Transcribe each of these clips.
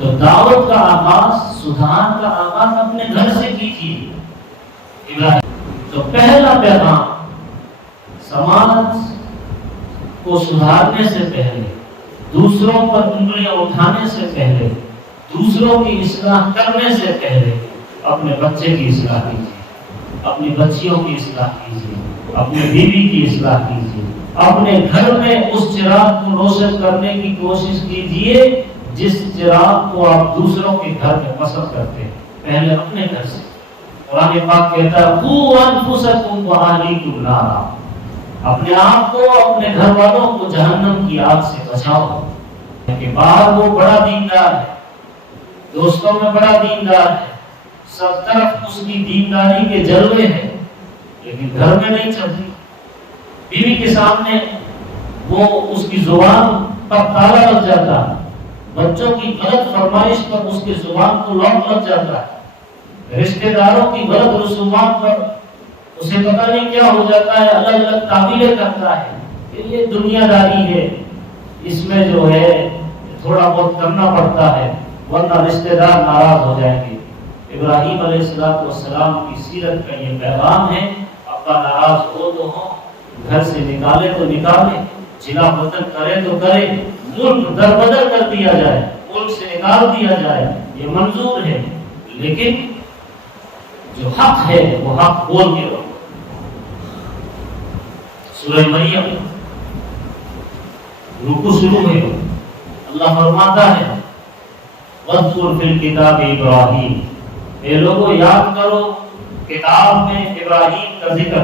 تو دعوت کا آغاز، سدھار کا آغاز اپنے گھر سے کیجیے ابراہیم۔ تو پہلا پیغام سماج کو سدھارنے سے پہلے، دوسروں پر انگلیاں اٹھانے سے پہلے، دوسروں کی اصلاح کرنے سے پہلے اپنے بچے کی اصلاح کیجیے، اپنی بچیوں کی اصلاح کیجیے، اپنی بیوی کی اصلاح کیجیے، اپنے گھر میں اس چراغ کو روشن کرنے کی کوشش کیجیے جس چراغ کو آپ دوسروں کے گھر میں پسند کرتے ہیں، پہلے اپنے گھر سے۔ قرآن پاک کہتا ہے قُوا أَنفُسَكُمْ وَأَهْلِيكُمْ نَارًا، اپنے آپ کو، اپنے گھر والوں کو جہنم کی آگ سے بچاؤ۔ کہ باہر وہ بڑا دیندار ہے، دوستوں میں بڑا دیندار ہے، سب طرف اس کی دینداری کے جلوے ہیں، لیکن گھر میں نہیں چلتی۔ بیوی کے سامنے وہ اس کی زبان پر تالا لگ جاتا ہے، بچوں کی غلط فرمائش پر اس کی زبان کو لاک لگ جاتا ہے، رشتہ داروں کی غلط رسومات پر اسے پتہ نہیں کیا ہو جاتا ہے، الگ الگ تعبیریں کرتا ہے کہ یہ دنیا داری ہے، اس میں جو ہے تھوڑا بہت کرنا پڑتا ہے ورنہ رشتہ دار ناراض ہو جائیں گے۔ ابراہیم علیہ السلام کی سیرت کا یہ پیغام ہے، ابا ناراض ہو تو ہو، گھر سے نکالے تو نکالے، چلا وطن کرے تو کرے، ملک در بدر کر دیا جائے، ملک سے نکال دیا جائے، یہ منظور ہے، لیکن جو حق ہے وہ حق بول کے رہو۔ سورہ مریم رکوع شروع ہے، اللہ فرماتا ہے وَاذْكُرْ فِي الْكِتَابِ إِبْرَاهِيمَ، اے لوگوں یاد کرو کتاب میں ابراہیم کا ذکر،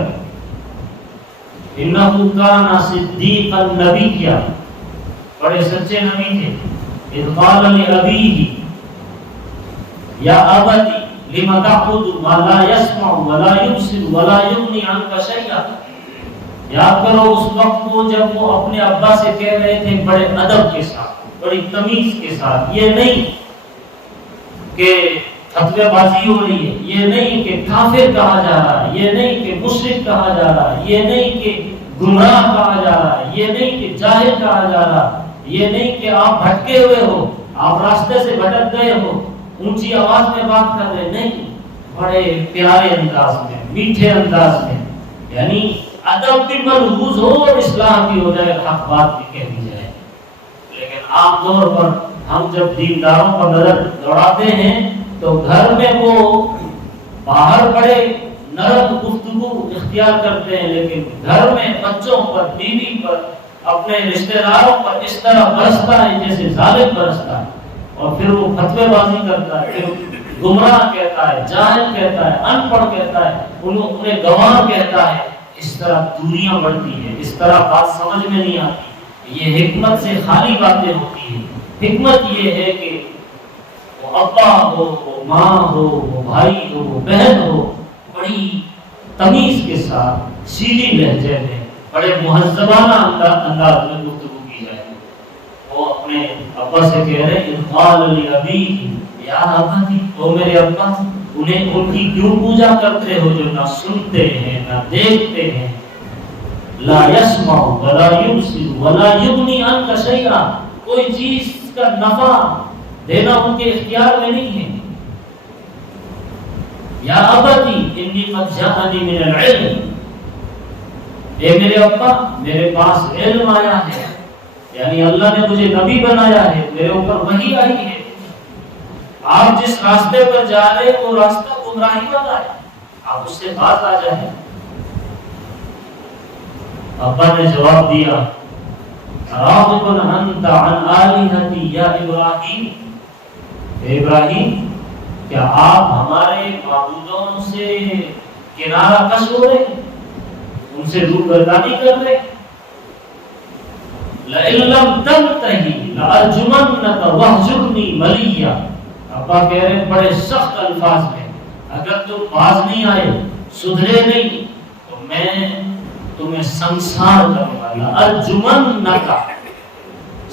إِنَّهُ كَانَ صِدِّيقًا نَبِيًّا، بڑے سچے نبی تھے۔ إِذْ قَالَ لِأَبِيهِ يَا أَبَتِ لِمَ تَعْبُدُ مَا لَا يَسْمَعُ وَلَا يُبْصِرُ وَلَا يُغْنِي عَنْكَ شَيْئًا، یاد کرو اس وقت کو جب وہ اپنے ابا سے کہہ رہے تھے بڑے ادب کے ساتھ، بڑی تمیز کے ساتھ، یہ نہیں کہ فتوی بازی ہو رہی ہے، یہ نہیں کہ کافر کہا جا رہا ہے، یہ نہیں کہ مشرک کہا جا رہا ہے، یہ نہیں کہ گمراہ کہا جا رہا ہے، یہ نہیں کہ جاہل کہا جا رہا ہے، یہ نہیں کہ آپ بھٹکے ہوئے ہو، آپ راستے سے بھٹک گئے ہو، اونچی آواز میں بات کر رہے، نہیں، بڑے پیارے انداز میں، میٹھے انداز میں، یعنی ادب بھی ملحوظ ہو اور اصلاح بھی ہو جائے، حق بات بھی کہہ دی جائے۔ لیکن عام طور پر ہم جب دینداروں پر نظر دوڑاتے ہیں تو گھر میں وہ باہر بڑے نرم گفتگو اختیار کرتے ہیں، لیکن گھر میں بچوں پر، بیوی پر، اپنے رشتہ داروں پر اس طرح برستا ہے جیسے ظالم برستا ہے، اور پھر وہ فتوی بازی کرتا ہے، پھر گمراہ کہتا ہے، جاہل کہتا ہے، ان پڑھ کہتا ہے، انہیں گنواہ کہتا ہے۔ اس طرح دوریاں بڑھتی ہیں، اس طرح بات سمجھ میں نہیں آتی، یہ حکمت سے خالی باتیں ہوتی ہیں۔ حکمت یہ ہے کہ وہ ابا ہو، وہ ماں ہو، وہ بھائی ہو، وہ بہن ہو، بڑی تمیز کے ساتھ، سیدھی لہجے میں، بڑے مہذبانہ انداز میں گفتگو کی جائے۔ وہ اپنے ابا سے کہہ رہے ہیں قال لأبیہ یا ابتی، او میرے ابا، انہیں ان کی کیوں پوجا کرتے ہو جو نہ سنتے ہیں نہ دیکھتے ہیں، لا یسمع ولا یبصر ولا یغنی عنک شیئا، کوئی چیز کا نفع دینا ان کے اختیار میں نہیں ہے۔ یا ابتی انی قد جاءنی من العلم، اے میرے ابا میرے پاس علم آیا ہے، یعنی اللہ نے مجھے نبی بنایا ہے، میرے اوپر وحی آئی ہے، آپ جس راستے پر جا رہے ہیں وہ راستہ گمراہی والا ہے، آپ اس سے باز آ جائیں۔ ابا نے جواب دیا راغب انت عن آلہتی یا ابراہیم، اے ابراہیم کیا آپ ہمارے معبودوں سے کنارہ کش ہو رہے، ان سے روگردانی کر رہے؟ لئن لم تنتہی لأرجمنک واہجرنی ملیہ، ابا کہہ رہے ہیں بڑے سخت الفاظ میں، اگر تم باز نہیں آئے، سدھرے نہیں، تو میں تمہیں سنسار کروں گا، لأرجمنک،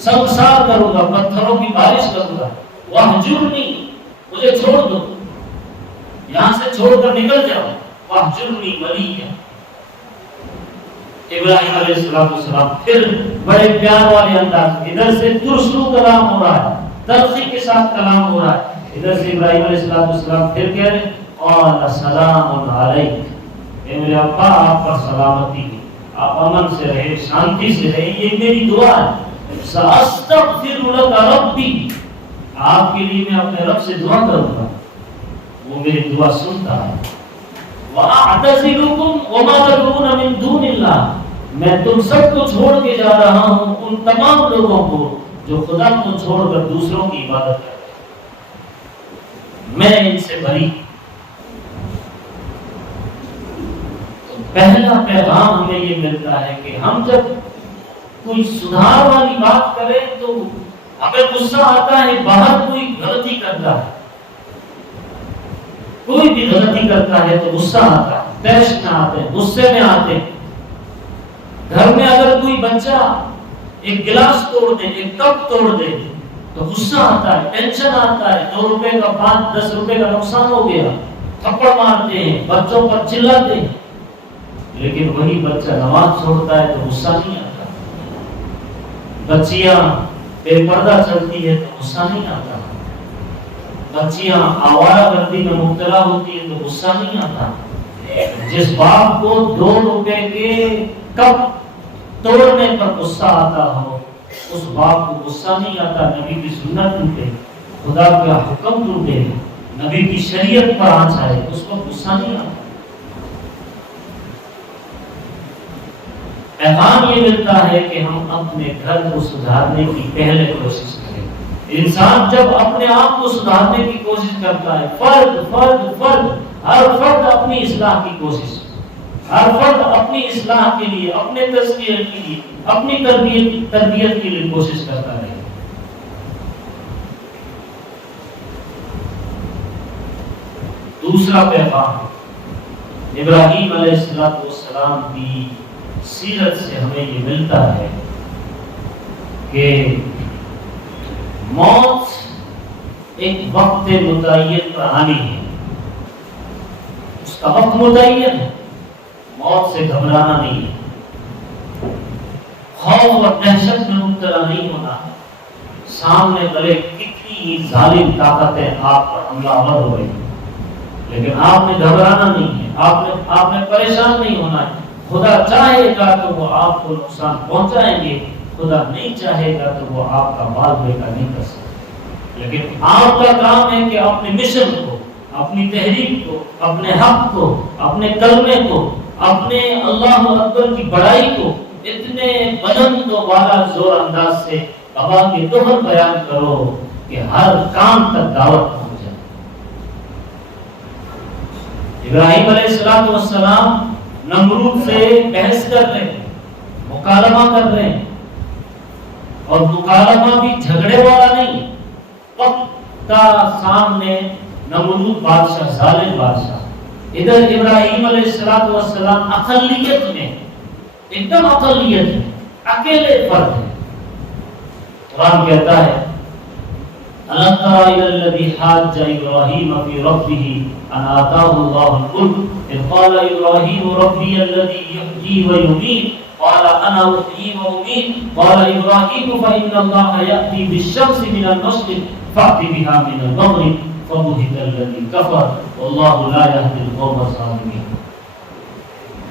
سنسار کروں گا، پتھروں کی بارش کروں گا، واہجرنی، مجھے چھوڑ دو، یہاں سے چھوڑ کر نکل جاؤ، واہجرنی ملیہ۔ ابراہیم علیہ السلام پھر بڑے پیار والے انداز، ادھر سے ترسلو کلام ہو رہا ہے، تلخی کے ساتھ کلام ہو رہا ہے. ادھر سے ابراہیم علیہ السلام پھر کہہ رہے قال سلام علیک، اے میرے ابا آپ پر سلامتی ہے، آپ امن سے رہے، شانتی سے رہے، یہ میری دعا ہے. سأستغفر لك ربی، آپ کے لیے میں اپنے رب سے دعا کروں گا، وہ میری دعا سنتا ہے. وَأَعْتَزِلُكُمْ وَمَا تَدْعُونَ مِن دُونِ اللَّهِ، میں تم سب کو چھوڑ کے جا رہا ہوں ان تمام لوگوں کو جو خدا کو چھوڑ کر دوسروں کی عبادت کرتے ہیں، میں ان سے بری. تو پہلا پیغام ہمیں یہ ملتا ہے کہ ہم جب کوئی سدھار والی بات کریں تو ہمیں غصہ آتا ہے. باہر کوئی غلطی کرتا ہے، کوئی بھی غلطی کرتا ہے تو غصہ آتا ہے، پیش میں آتے ہیں، غصے میں آتے ہیں. گھر میں اگر کوئی بچہ ایک گلاس توڑ دے، ایک کپ توڑ دے تو غصہ آتا ہے، ٹینشن آتا ہے. 2 روپے کا 5-10 روپے کا نقصان ہو گیا، تھپڑ مارتے ہیں، بچوں پر چلاتے ہیں. لیکن وہی بچہ نماز چھوڑتا ہے تو غصہ نہیں آتا. بچیاں بے پردہ چلتی ہے تو غصہ نہیں آتا. بچیاں آوارہ گردی میں مبتلا ہوتی ہے تو غصہ نہیں آتا. جس باپ کو 2 روپے کے کپ توڑنے پر غصہ آتا ہو اس باپ کو غصہ نہیں آتا. نبی کی سنت ٹوٹے، خدا کا حکم ٹوٹے، نبی کی شریعت پر آنچ آئے، اس کو غصہ نہیں آتا. پیغام یہ ملتا ہے کہ ہم اپنے گھر کو سدھارنے کی پہلے کوشش کریں. انسان جب اپنے آپ کو سدھارنے کی کوشش کرتا ہے، فرد ہر فرد اپنی اصلاح کی کوشش، ہر فرد اپنی اصلاح کے لیے، اپنے تزکیے کے لیے، اپنی تربیت کے لیے کوشش کرتا ہے. دوسرا پیغام ابراہیم علیہ السلام کی سیرت سے ہمیں یہ ملتا ہے کہ موت ایک وقت متعین پر آنی ہے. اس کا وقت متعین ہے، موت سے گھبرانا نہیں ہے، خوف اور دہشت میں مبتلا نہیں ہونا. سامنے بڑے کتنی ہی ظالم طاقتیں آپ پر حملہ آور ہو رہی ہیں، لیکن آپ نے گھبرانا نہیں ہے، آپ نے پریشان نہیں ہونا ہے. خدا چاہے گا تو وہ آپ کو نقصان پہنچائیں گے، خدا نہیں چاہے گا تو وہ آپ کا مال بیٹا نہیں کر سکتے. لیکن آپ کا کام ہے کہ اپنے مشن کو، اپنی تحریک کو، اپنے حق کو، اپنے کلمے کو، اپنے اللہ اکبر کی بڑائی کو اتنے بلند و بالا زور انداز سے ابا کے دوہر بیان کرو کہ ہر کام تک دعوت پہنچ جائے. ابراہیم علیہ السلام نمرود سے بحث کر رہے ہیں، مکالمہ کر رہے ہیں، اور مکالمہ بھی جھگڑے والا نہیں. وقت کا سامنے نمرود بادشاہ، ظالم بادشاہ، ادھر ابراہیم علیہ السلام اقلیت میں، ایک دم اقلیت میں اکیلے فرد ہیں. قرآن کہتا ہے أَلَمْ تَرَ إِلَى الَّذِي حَاجَّ إِبْرَاهِيمَ فِي رَبِّهِ أَنْ آتَاهُ اللَّهُ الْمُلْكَ إِذْ قَالَ إِبْرَاهِيمُ رَبِّيَ الَّذِي يُحْيِي وَيُمِيتُ قال انا احيي واميت قال ابراهيم فان الله ياتي بالشمس من المشرق فات بها من المغرب فبهت الذي كفر والله لا يهدي القوم الظالمين.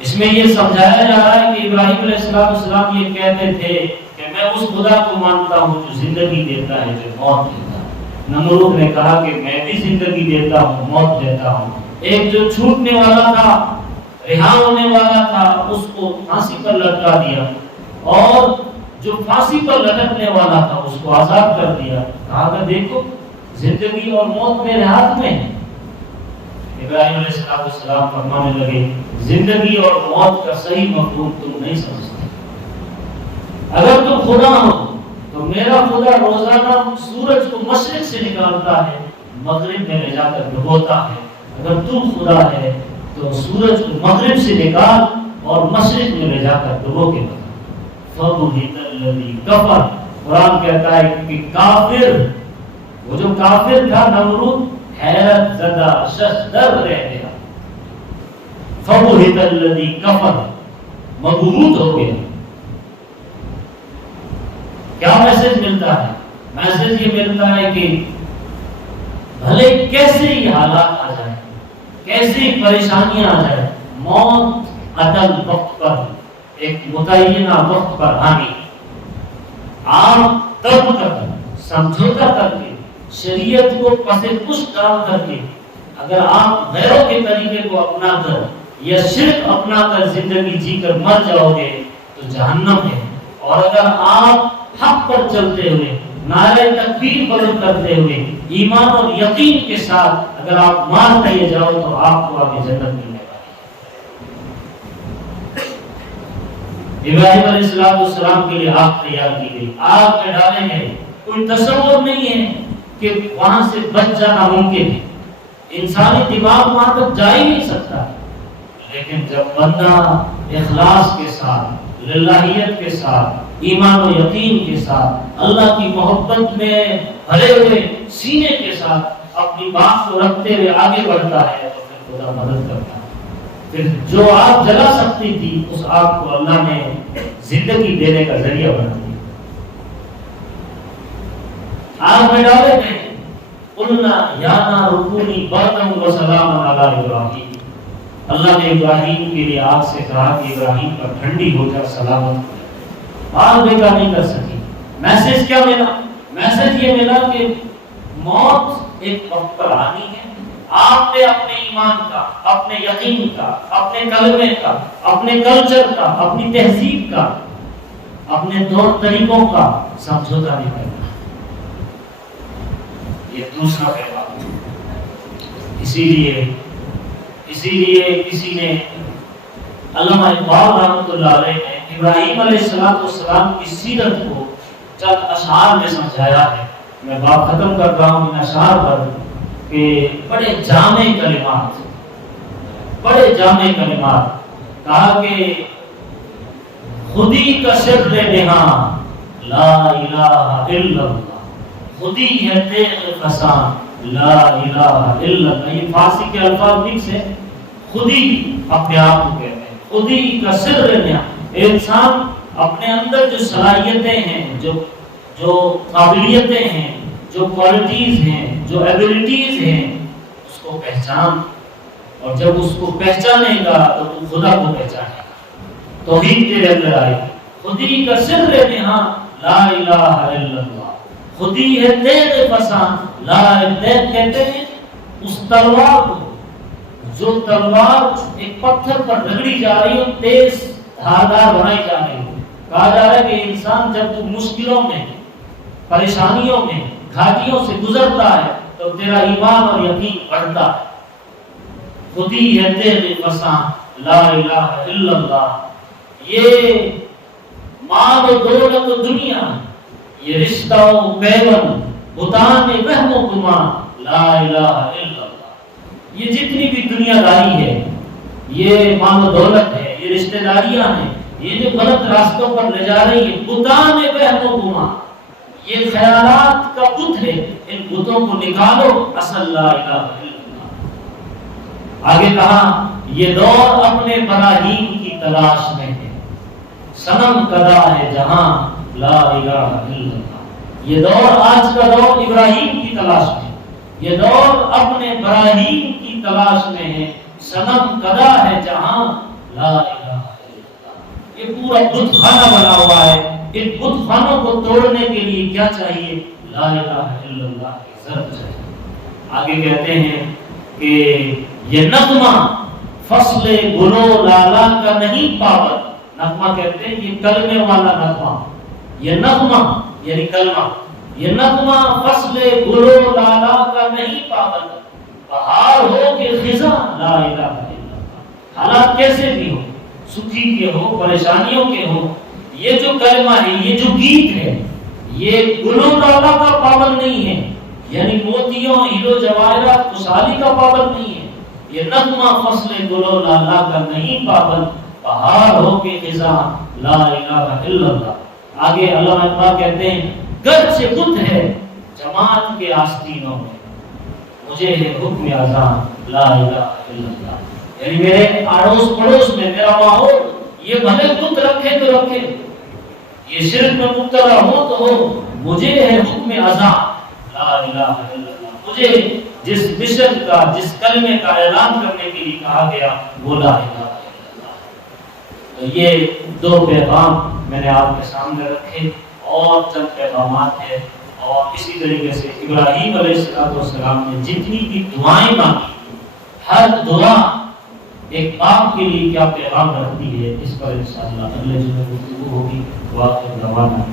اس میں یہ سمجھایا جا رہا ہے کہ ابراہیم علیہ السلام یہ کہتے تھے کہ میں اس خدا کو مانتا ہوں جو زندگی دیتا ہے، جو موت دیتا ہے. نمرود نے کہا کہ میں بھی زندگی دیتا ہوں، موت دیتا ہوں. ایک جو چھوٹنے والا تھا، رہا ہونے والا تھا، اس کو پھانسی پر لٹکا دیا، اور جو پھانسی پر لٹکنے والا تھا اس کو آزاد کر دیا. کہا کہ دیکھو زندگی اور موت میرے ہاتھ میں ہے. ابراہیم علیہ السلام فرمانے لگے زندگی اور موت کا صحیح مفہوم تم نہیں سمجھتے. اگر تم خدا ہو تو میرا خدا روزانہ سورج کو مشرق سے نکالتا ہے، مغرب میں لے جا کر ڈبوتا ہے. اگر تم خدا ہے تو سورج کو مغرب سے نکال اور مشرق میں لے جا کر ڈبو کے بتا. فَبُهِتَ الَّذِي كَفَرَ. قرآن کہتا ہے کہ کافر، وہ جو کافر تھا نمرود، حیرت زدہ ششدر رہ گیا. فَبُهِتَ الَّذِي كَفَرَ، مبہوت ہو گیا. کیا میسج ملتا ہے؟ میسج یہ ملتا ہے کہ بھلے کیسے ہی حالات آ جائیں، کیسے ہی پریشانیاں آ جائیں، موت اٹل وقت پر، ایک متعینہ وقت پر آنی، آپ تب کر سمجھوتا کر کے شریعت کو پس پش ڈال کر کے اگر آپ غیروں کے طریقے کو اپنا کر یا شرک اپنا کر زندگی جی کر مر جاؤ گے تو جہنم ہے، اور اگر آپ حق پر چلتے ہوئے نعرہ تکبیر بلند کرتے ہوئے ایمان اور یقین کے ساتھ اگر آپ مان لیے جاؤ تو آپ کو آگے جنت ملنے والی۔ ابراہیم علیہ السلام کے لیے آگ تیار کی گئی، آگ میں ڈالے گئے، کوئی تصور نہیں ہے کہ وہاں سے بچ جانا ممکن ہے، انسانی دماغ وہاں تک جا ہی نہیں سکتا، لیکن جب بندہ اخلاص کے ساتھ، للہیت کے ساتھ، ایمان و یقین کے ساتھ، اللہ کی محبت میں بھرے ہوئے سینے کے ساتھ اپنی بات کو رکھتے ہوئے آگے بڑھتا ہے تو پھر خدا مدد کرتا ہے۔ پھر جو آگ جلا سکتی تھی اس آگ کو اللہ نے زندگی دینے کا ذریعہ بنا دیا۔ آگ میں ڈالے گئے، قلنا یا نار کونی بردا وسلاما علی ابراہیم، اللہ نے ابراہیم کے لیے آگ سے کہا کہ ابراہیم پر ٹھنڈی ہو جا، سلامت، آگ بیکار نہیں کر سکی۔ میسج کیا ملا؟ میسج یہ ملا کہ موت ایک وقت پر آنی ہے، آپ نے اپنے ایمان کا، اپنے یقین کا، اپنے کلمے کا، اپنے کلچر کا، اپنی تہذیب کا، اپنے طور طریقوں کا سمجھوتا نہیں کرنا۔ یہ دوسرا پیغام۔ اسی لیے کسی نے، علامہ اقبال رحمۃ اللہ علیہ نے ابراہیم علیہ السلام کی سیرت کو چند اشعار میں سمجھایا ہے۔ میں بات ختم کر رہا ہوں ان اشعار پر کہ بڑے جامع کلمات کہا کہ خودی کا سر نہاں لا الہ الا اللہ، خودی ہے تیغ فساں لا الہ الا اللہ۔ یہ فارسی کے الفاظ مکس ہے، خودی اپنے آپ کو کہتے ہیں، خودی کا سر نہاں، انسان اپنے اندر جو صلاحیتیں ہیں، جو قابلیتیں ہیں، جو کوالٹیز ہیں، جو ایبلٹیز ہیں، اس کو پہچان، اور جب اس کو پہچانے گا تو تو خدا کو پہچانے گا، توحید تیرے اندر آئے گی۔ خودی کا سر نہاں لا الہ الا اللہ، خودی ہے تیغ فساں لا الہ، کہتے ہیں اس تلوار کو، جو تلوار ایک پتھر پر رگڑی جا رہی ہو، تیز دھاردار بنائی جا رہی ہو۔ کہا جا رہا ہے کہ انسان جب تو مشکلوں میں، پریشانیوں میں، گھاٹیوں سے گزرتا ہے تو تیرا ایمان اور یقین بڑھتا ہے۔ خودی ہے تیغ فساں لا الہ الا اللہ، یہ مال و دولت و دنیا، یہ رشتہ و پیون، بتان وہم و گمان لا الہ الا اللہ، یہ جتنی بھی دنیا داری ہے، یہ مال و دولت ہے، یہ رشتہ داریاں ہیں، یہ جو غلط راستوں پر لے جا رہی ہے، بتان وہم و گمان، یہ خیالات کا بت ہے، ان بتوں کو نکالو، اصل لا الہ الا اللہ۔ آگے کہا یہ دور اپنے براہین کی تلاش میں ہے، صنم کدا ہے جہاں لا الہ الا اللہ۔ یہ دور، آج کا دور ابراہیم کی تلاش میں، یہ دور اپنے براہین کی تلاش میں ہے، صنم کدا ہے جہاں لا الہ الا اللہ۔ یہ پورا بت خانہ بنا ہوا ہے، ان بت خانوں کو توڑنے کے لیے کیا چاہیے؟ لا الہ الا اللہ کی ضرب چاہیے۔ آگے کہتے ہیں کہ یہ نغمہ فصل گلو لالا کا نہیں پابند، نغمہ کہتے ہیں یہ کلمے والا نغمہ، یہ نغمہ یعنی کلمہ، یہ نغمہ فصل گلو لالا کا نہیں پابند، بہار ہو کہ خزاں لا الہ الا اللہ۔ حالات کیسے بھی ہو، سکھی کے ہو، پریشانیوں کے ہو، یہ جو کلمہ ہے، یہ جو گیت ہے، یہ گلو لالا کا پابند نہیں ہے، یعنی موتیوں، ہیرو جواہرات، خوشحالی کا پابند نہیں ہے، یہ نغمہ فصل گلو لالا کا نہیں پابند، بہار ہو کے خزاں لا الہ الا اللہ۔ آگے علامہ اقبال کہتے ہیں گرچہ بت ہے جماعت کے آستینوں میں، مجھے ہے حکم اذان لا الہ الا اللہ، یعنی میرے آڑوس پڑوس میں، میرا ماحول، یہ بھلے بت رکھے تو رکھے، یہ شرک میں مبتلا ہو تو ہو، مجھے ہے حکم ازاں لا الہ الا اللہ، مجھے جس مشن کا، جس کلمے کا اعلان کرنے کے لیے کہا گیا وہ لا الہ الا اللہ۔ تو یہ دو پیغام میں نے آپ کے سامنے رکھے، اور چند پیغامات ہیں، اور اسی طریقے سے ابراہیم علیہ السلام نے جتنی بھی دعائیں مانگی، ہر دعا ایک باپ کے لیے کیا پیغام رکھتی ہے، اس پر انشاءاللہ اگلے جمعے گفتگو ہوگی۔ واخر دعوانا